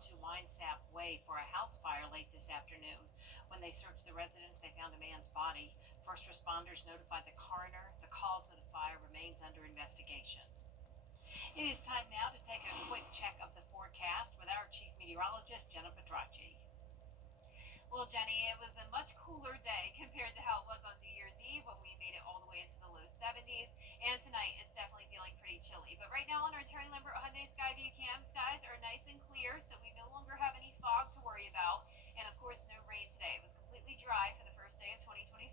to Winesap Way for a house fire late this afternoon. When they searched the residence, they found a man's body. First responders notified the coroner. The cause of the fire remains under investigation. It is time now to take a quick check of the forecast with our chief meteorologist, Jenna Petracci. Well, Jenny, it was a much cooler day compared to how it was on New Year's Eve when we made it all the way into the low 70s. And tonight, it's definitely feeling pretty chilly. But right now on our Terry Lambert Hyundai Skyview cam, skies are nice and clear, so we no longer have any fog to worry about. And of course, no rain today. It was completely dry for the first day of 2025.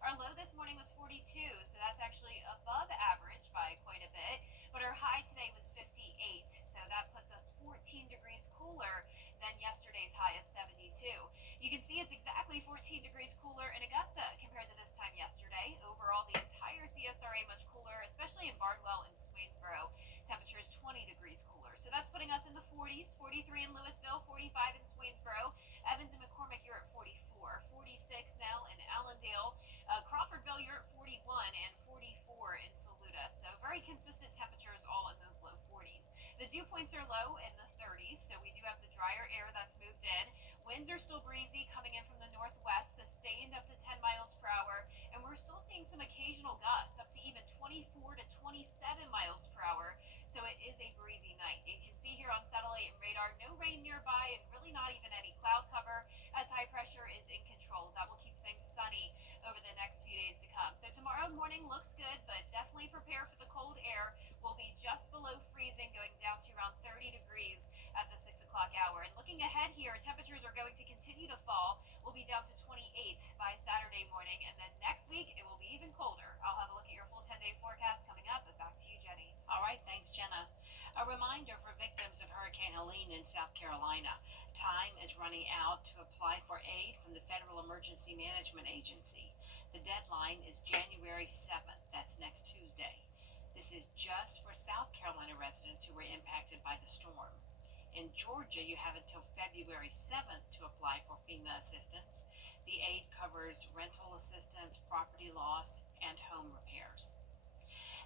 Our low this morning was 42, so that's actually above average by quite a bit. But our high today was 58, so that puts us 14 degrees cooler than yesterday's high of 72. You can see it's exactly 14 degrees cooler in Augusta compared to this time yesterday. Overall, the entire CSRA much cooler, especially in Barnwell and Swainsboro. Temperatures 20 degrees cooler. So that's putting us in the 40s, 43 in Louisville, 45 in Swainsboro. Evans and McCormick, you're at 44, 46 now in Allendale. Crawfordville, you're at 41 and 44 in Saluda. So very consistent temperatures all in those low 40s. The dew points are low in the 30s, so we do have the drier air that's moved in. Winds are still breezy coming in from the northwest, sustained up to 10 miles per hour, and we're still seeing some occasional gusts up to even 24 to 27 miles per hour, so it is a breezy night. You can see here on satellite and radar, no rain nearby and really not even any cloud cover as high pressure is in control. That will keep things sunny over the next few days to come. So tomorrow morning looks good, but definitely prepare for the cold air. We'll be just below freezing, going down to around 30 degrees at the 6 o'clock hour. And looking ahead here, temperatures are going to continue to fall. We'll be down to 28 by Saturday morning, and then next week it will be even colder. I'll have a look at your full 10-day forecast coming up, but back to you, Jenny. All right, thanks, Jenna. A reminder for victims of Hurricane Helene in South Carolina. Time is running out to apply for aid from the Federal Emergency Management Agency. The deadline is January 7th. That's next Tuesday. This is just for South Carolina residents who were impacted by the storm. In Georgia, you have until February 7th to apply for FEMA assistance. The aid covers rental assistance, property loss, and home repairs.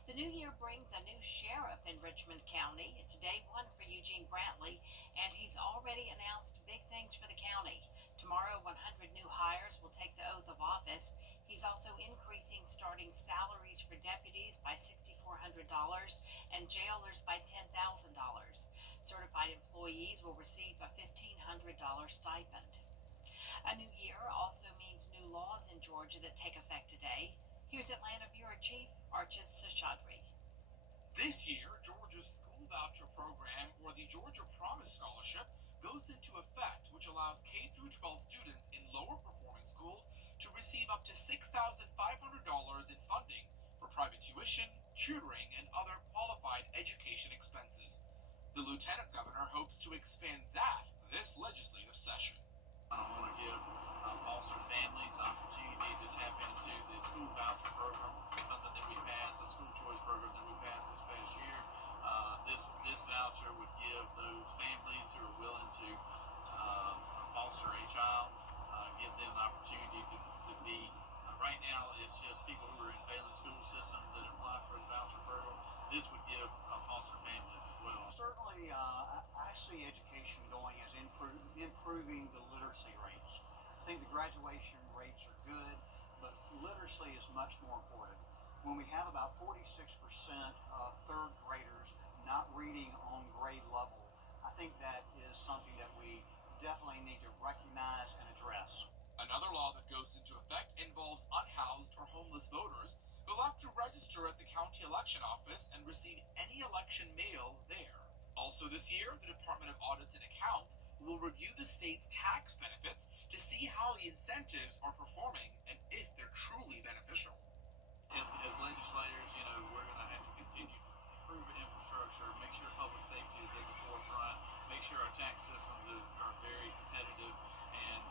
The new year brings a new sheriff in Richmond County. It's day one for Eugene Brantley, and he's already announced big things for the county. Tomorrow, 100 new hires will take the oath of office. He's also increasing starting salaries for deputies by $6,400 and jailers by $10,000. Certified employees will receive a $1,500 stipend. A new year also means new laws in Georgia that take effect today. Here's Atlanta Bureau Chief Archit Seshadri. This year, Georgia's school voucher program, or the Georgia Promise Scholarship, goes into effect, which allows K-12 students in lower performing schools to receive up to $6,500 in funding for private tuition, tutoring, and other qualified education expenses. The Lieutenant Governor hopes to expand that this legislative session. I want to give foster families the opportunity to tap into the school voucher program, something that we passed, a school choice program that we passed this past year. This voucher would give those families who are willing to foster a child, give them the opportunity to be. Right now, it's just people who are in failing school systems that apply for the voucher program. This would give foster families as well. Certainly, I see education going as improving the literacy rates. I think the graduation rates are good, but literacy is much more important. When we have about 46% of third graders not reading on grade level, I think that is something that we definitely need to recognize and address. Another law that goes into effect involves unhoused or homeless voters who will have to register at the county election office and receive any election mail there. Also this year, the Department of Audits and Accounts will review the state's tax benefits to see how the incentives are performing and if they're truly beneficial. As legislators, we're going to have to continue to improve infrastructure, make sure public safety is at the forefront, make sure our tax systems are very competitive, and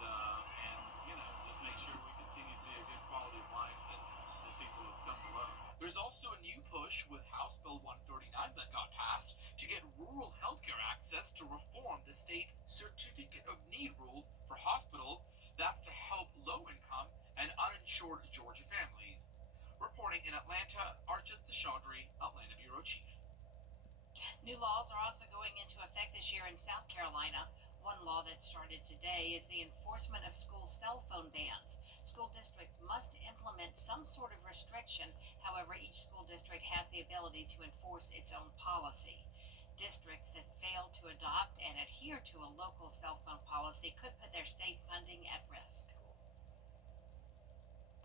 just make sure we continue to be a good quality of life that people have come to love. There's also a new push with House Bill 139 that got passed to get rural healthcare access to reform the state's Certificate of Need rules for hospitals. That's to help low-income and uninsured Georgia families. Reporting in Atlanta, Archit Seshadri, Atlanta Bureau Chief. New laws are also going into effect this year in South Carolina. One law that started today is the enforcement of school cell phone bans. School districts must implement some sort of restriction. However, each school district has the ability to enforce its own policy. Districts that fail to adopt and adhere to a local cell phone policy could put their state funding at risk.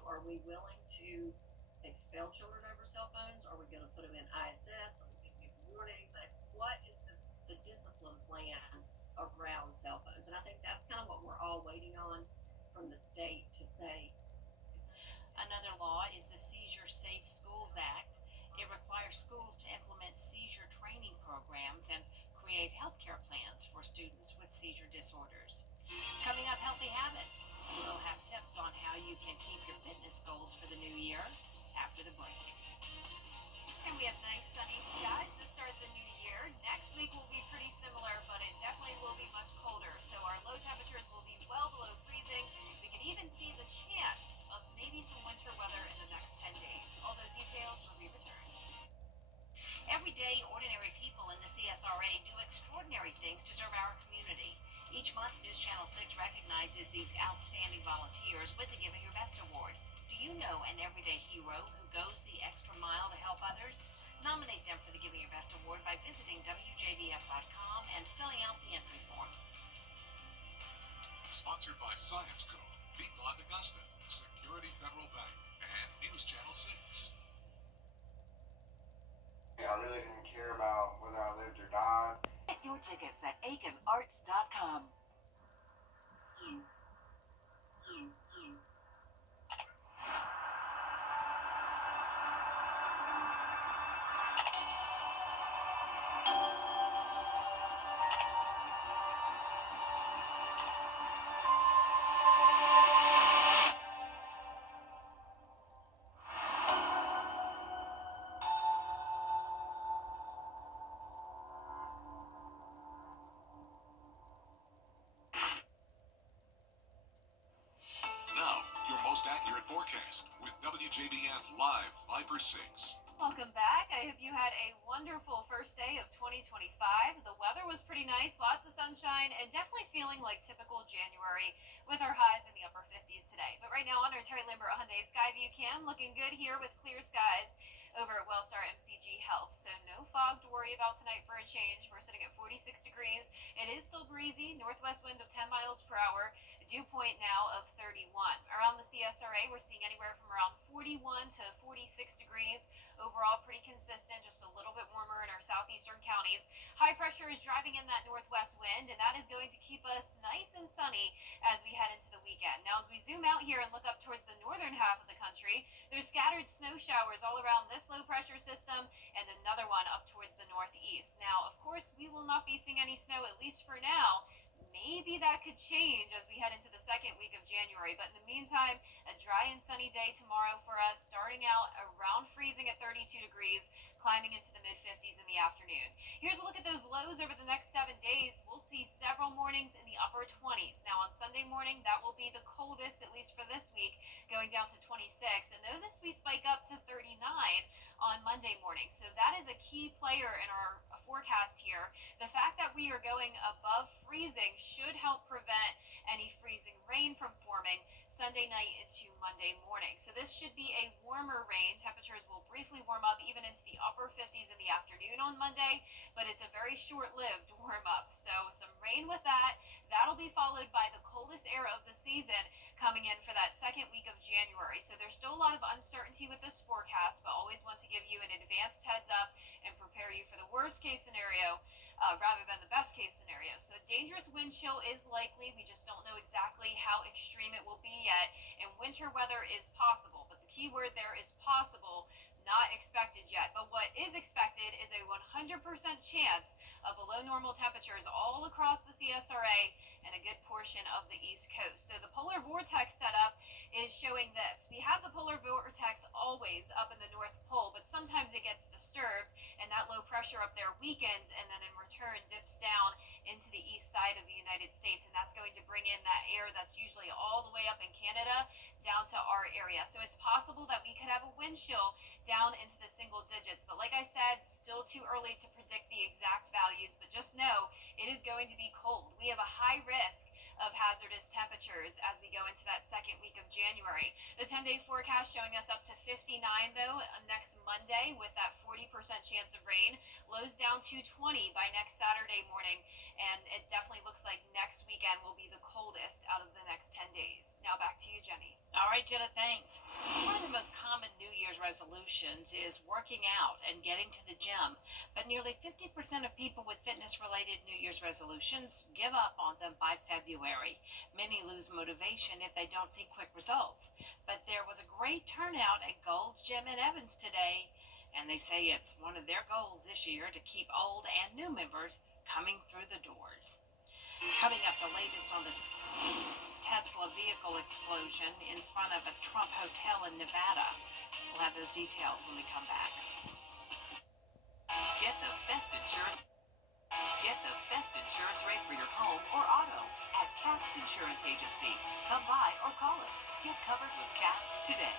Are we willing to expel children over cell phones? Are we going to put them in ISS? Are we going to give warnings? Like, what is the discipline plan around cell phones? And I think that's kind of what we're all waiting on from the state to say. Another law is the Seizure Safe Schools Act. It requires schools to implement seizure training programs and create healthcare plans for students with seizure disorders. Coming up, healthy habits. We'll have tips on how you can keep your fitness goals for the new year after the break. And we have nice sunny skies to start the new year. Next week will be pretty similar, but it definitely will be much colder. So our low temperatures will be well below freezing. We can even see the chance of maybe some winter weather in the next 10 days. All those details when we return. Everyday, ordinary people in the CSRA do extraordinary things to serve our community. Each month, News Channel 6 recognizes these outstanding volunteers with the Giving Your Best Award. Do you know an everyday hero who goes the extra mile to help others? Nominate them for the Giving Your Best Award by visiting WJBF.com and filling out the entry form. Sponsored by Science Co., People at Augusta, Security Federal Bank, and News Channel 6. I really didn't care about whether I lived or died. Get your tickets at aikenarts.com. Now, your most accurate forecast with WJBF Live Viper 6. Welcome back. I hope you had a wonderful first day of 2025. The weather was pretty nice, lots of sunshine, and definitely feeling like typical January with our highs in the upper 50s today. But right now on our Terry Lambert Hyundai Skyview cam, looking good here with clear skies over at Wellstar MCG Health. So no fog to worry about tonight for a change. We're sitting at 46 degrees. It is still breezy, northwest wind of 10 miles per hour. Dew point now of 31. Around the CSRA, we're seeing anywhere from around 41 to 46 degrees. Overall, pretty consistent, just a little bit warmer in our southeastern counties. High pressure is driving in that northwest wind, and that is going to keep us nice and sunny as we head into the weekend. Now, as we zoom out here and look up towards the northern half of the country, there's scattered snow showers all around this low pressure system and another one up towards the northeast. Now, of course, we will not be seeing any snow, at least for now. Maybe that could change as we head into the second week of January. But in the meantime, a dry and sunny day tomorrow for us, starting out around freezing at 32 degrees, climbing into the mid-50s in the afternoon. Here's a look at those lows over the next 7 days. We'll see several mornings in the upper 20s. Now on Sunday morning, that will be the coldest, at least for this week, going down to 26. And notice we spike up to 39 on Monday morning. So that is a key player in our forecast here. The fact that we are going above freezing should help prevent any freezing rain from forming Sunday night into Monday morning. So this should be a warmer rain. Temperatures will briefly warm up even into the upper 50s in the afternoon on Monday, but it's a very short-lived warm up. So some rain with that. That'll be followed by the coldest air of the season coming in for that second week of January. So there's still a lot of uncertainty with this forecast, but always want to give you an advanced heads up and prepare you for the worst case scenario rather than the best case scenario. So dangerous wind chill is likely. We just don't know exactly how extreme it will be yet. And winter weather is possible, but the key word there is possible, not expected yet. But what is expected is a 100% chance of below normal temperatures all across the CSRA and a good portion of the East Coast. So the polar vortex setup is showing this. We have the polar vortex always up in the North Pole, but sometimes it gets disturbed and that low pressure up there weakens and then in return dips down into the east side of the United States, and that's going to bring in that air that's usually all the way up in Canada down to our area. So it's possible that we could have a wind chill down into the single digits. But like I said, still too early to predict the exact values, but just know it is going to be cold. We have a high risk of hazardous temperatures as we go into that second week of January. The 10-day forecast showing us up to 59 though next Monday with that 40% chance of rain. Lows down to 20 by next Saturday morning, and it definitely looks like next weekend will be the coldest out of the next 10 days. Now back to you, Jenny. All right, Jenna, thanks. One of the most common New Year's resolutions is working out and getting to the gym, but nearly 50% of people with fitness-related New Year's resolutions give up on them by February. Many lose motivation if they don't see quick results. But there was a great turnout at Gold's Gym in Evans today, and they say it's one of their goals this year to keep old and new members coming through the doors. Coming up, the latest on the Tesla vehicle explosion in front of a Trump hotel in Nevada. We'll have those details when we come back. Get the best insurance. Get the best insurance rate for your home or auto at Caps Insurance Agency. Come by or call us. Get covered with Caps today.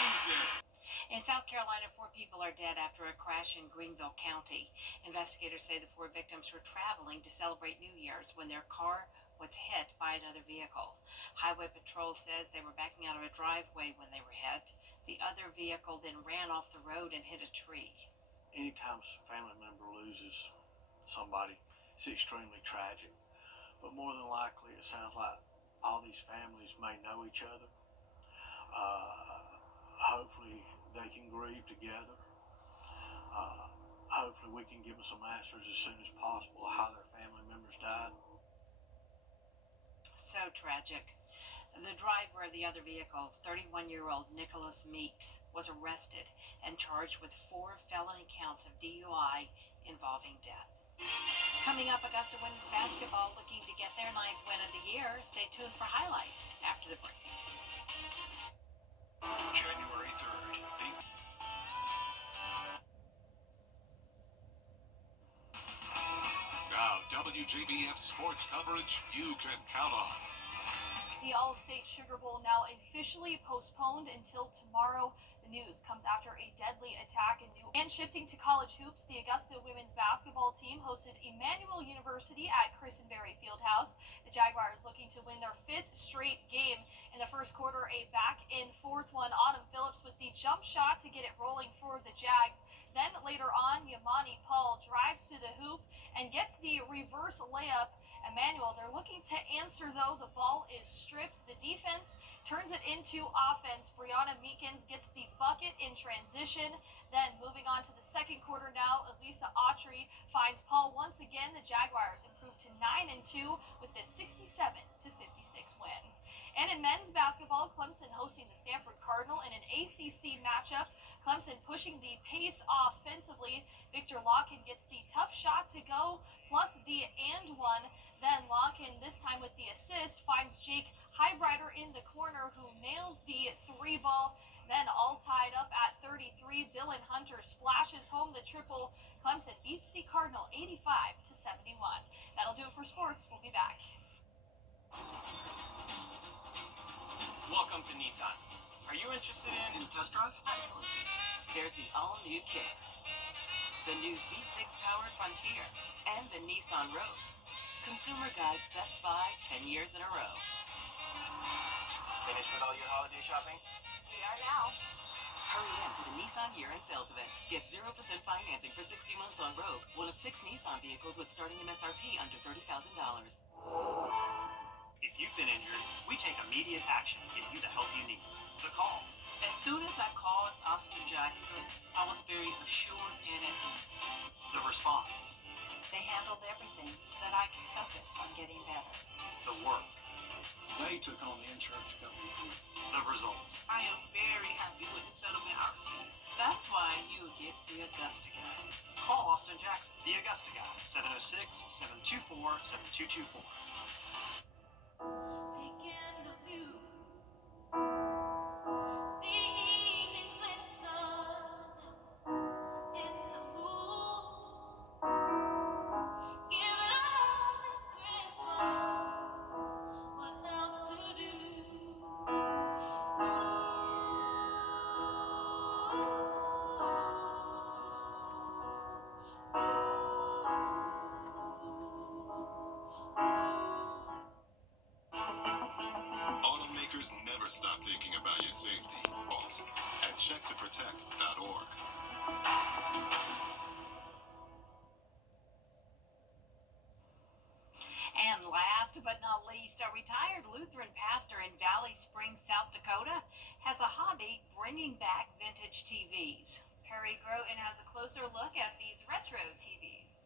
Tuesday. In South Carolina, 4 people are dead after a crash in Greenville County. Investigators say the 4 victims were traveling to celebrate New Year's when their car was hit by another vehicle. Highway Patrol says they were backing out of a driveway when they were hit. The other vehicle then ran off the road and hit a tree. Anytime a family member loses somebody, it's extremely tragic. But more than likely, it sounds like all these families may know each other. Hopefully they can grieve together. Hopefully we can give them some answers as soon as possible how their family members died. So tragic. The driver of the other vehicle, 31-year-old Nicholas Meeks, was arrested and charged with 4 felony counts of DUI involving death. Coming up, Augusta women's basketball looking to get their 9th win of the year. Stay tuned for highlights after the break. January 3rd. Now, WJBF sports coverage you can count on. The All-State Sugar Bowl now officially postponed until tomorrow. The news comes after a deadly attack in New. And shifting to college hoops, the Augusta women's basketball team hosted Emmanuel University at Christenberry Fieldhouse. The Jaguars looking to win their 5th straight game. In the first quarter, a back-and-forth one. Autumn Phillips with the jump shot to get it rolling for the Jags. Then later on, Yamani Paul drives to the hoop and gets the reverse layup. Emmanuel, they're looking to answer, though. The ball is stripped. The defense turns it into offense. Brianna Meekins gets the bucket in transition. Then moving on to the second quarter now, Elisa Autry finds Paul once again. The Jaguars improve to 9-2 with this 67-56 win. And in men's basketball, Clemson hosting the Stanford Cardinal in an ACC matchup. Clemson pushing the pace offensively. Victor Lawkin gets the tough shot to go, plus the and one. Then Lawkin, this time with the assist, finds Jake Highbrighter in the corner, who nails the 3 ball. Then all tied up at 33, Dylan Hunter splashes home the triple. Clemson beats the Cardinal 85-71. That'll do it for sports. We'll be back. Welcome to Nissan. Are you interested in a test drive? Absolutely. There's the all-new Kicks, the new V6-powered Frontier, and the Nissan Rogue. Consumer Guide's Best Buy 10 years in a row. Finished with all your holiday shopping? We are now. Hurry in to the Nissan Year-End Sales Event. Get 0% financing for 60 months on Rogue, one of 6 Nissan vehicles with starting MSRP under $30,000. If you've been injured, we take immediate action to get you the help you need. The call. As soon as I called Austin Jackson, I was very assured and at ease. The response. They handled everything so that I could focus on getting better. The work. They took on the insurance company for me. The result. I am very happy with the settlement I received. That's why you get the Augusta guy. Call Austin Jackson, the Augusta guy, 706-724-7224. Truckers never stop thinking about your safety. Calls at checktoprotect.org. And last but not least, a retired Lutheran pastor in Valley Springs, South Dakota, has a hobby bringing back vintage TVs. Perry Groten has a closer look at these retro TVs.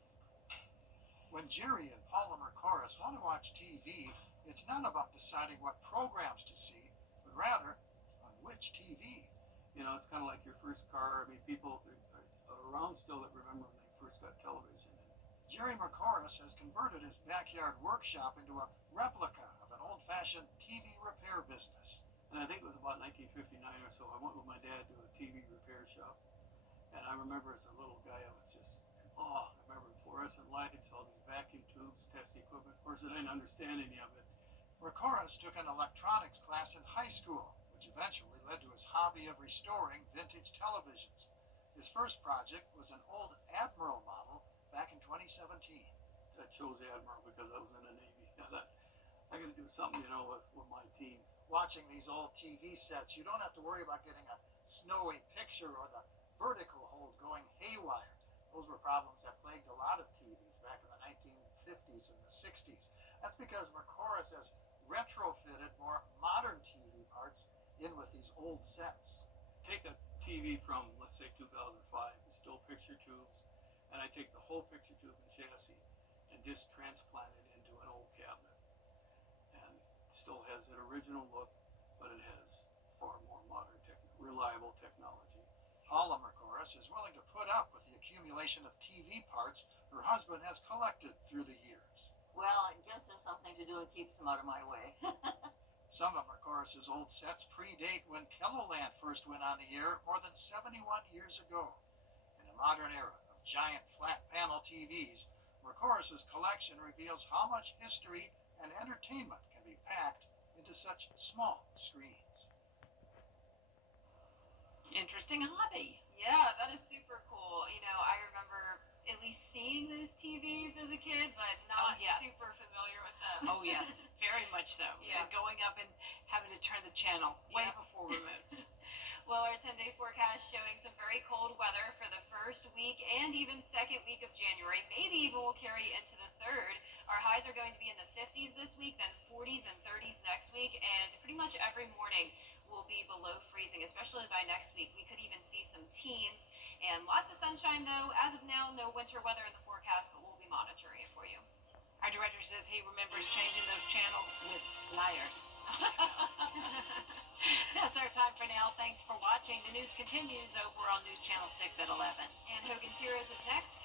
When Jerry and Paula Mercoris want to watch TV, it's not about deciding what programs to see, but rather on which TV. You know, it's kind of like your first car. I mean, people are around still that remember when they first got television. Jerry Mercoris has converted his backyard workshop into a replica of an old-fashioned TV repair business. And I think it was about 1959 or so. I went with my dad to a TV repair shop. And I remember as a little guy, I was just, I remember fluorescent lights, all these vacuum tubes, test equipment. Of course, I didn't understand any of it. Mercoris took an electronics class in high school, which eventually led to his hobby of restoring vintage televisions. His first project was an old Admiral model back in 2017. I chose Admiral because I was in the Navy. I thought, I got to do something, with my team. Watching these old TV sets, you don't have to worry about getting a snowy picture or the vertical hold going haywire. Those were problems that plagued a lot of TVs back in the 1950s and the 60s. That's because Mercoris has retrofitted more modern TV parts in with these old sets. Take a TV from, let's say, 2005, it's still picture tubes, and I take the whole picture tube and chassis and just transplant it into an old cabinet. And it still has that original look, but it has far more modern, reliable technology. Paula Mercoris is willing to put up with the accumulation of TV parts her husband has collected through the years. Well, it gives him something to do and keeps him out of my way. Some of Mercoris's old sets predate when Kelloland first went on the air more than 71 years ago. In a modern era of giant flat panel TVs, Mercoris's collection reveals how much history and entertainment can be packed into such small screens. Interesting hobby. Yeah, that is super cool. I remember at least seeing those TVs as a kid, but not super familiar with them. Oh, yes, very much so. Yeah. And going up and having to turn the channel way Yeah. before remotes. Well, our 10-day forecast showing some very cold weather for the first week and even second week of January. Maybe even will carry into the third. Our highs are going to be in the 50s this week, then 40s and 30s next week, and pretty much every morning will be below freezing, especially by next week. We could even see some teens, and lots of sunshine though. As of now, no winter weather in the forecast, but we'll be monitoring it for you. Our director says he remembers changing those channels with liars. That's our time for now. Thanks for watching. The news continues over on News Channel 6 at 11. And Hogan's Heroes is next.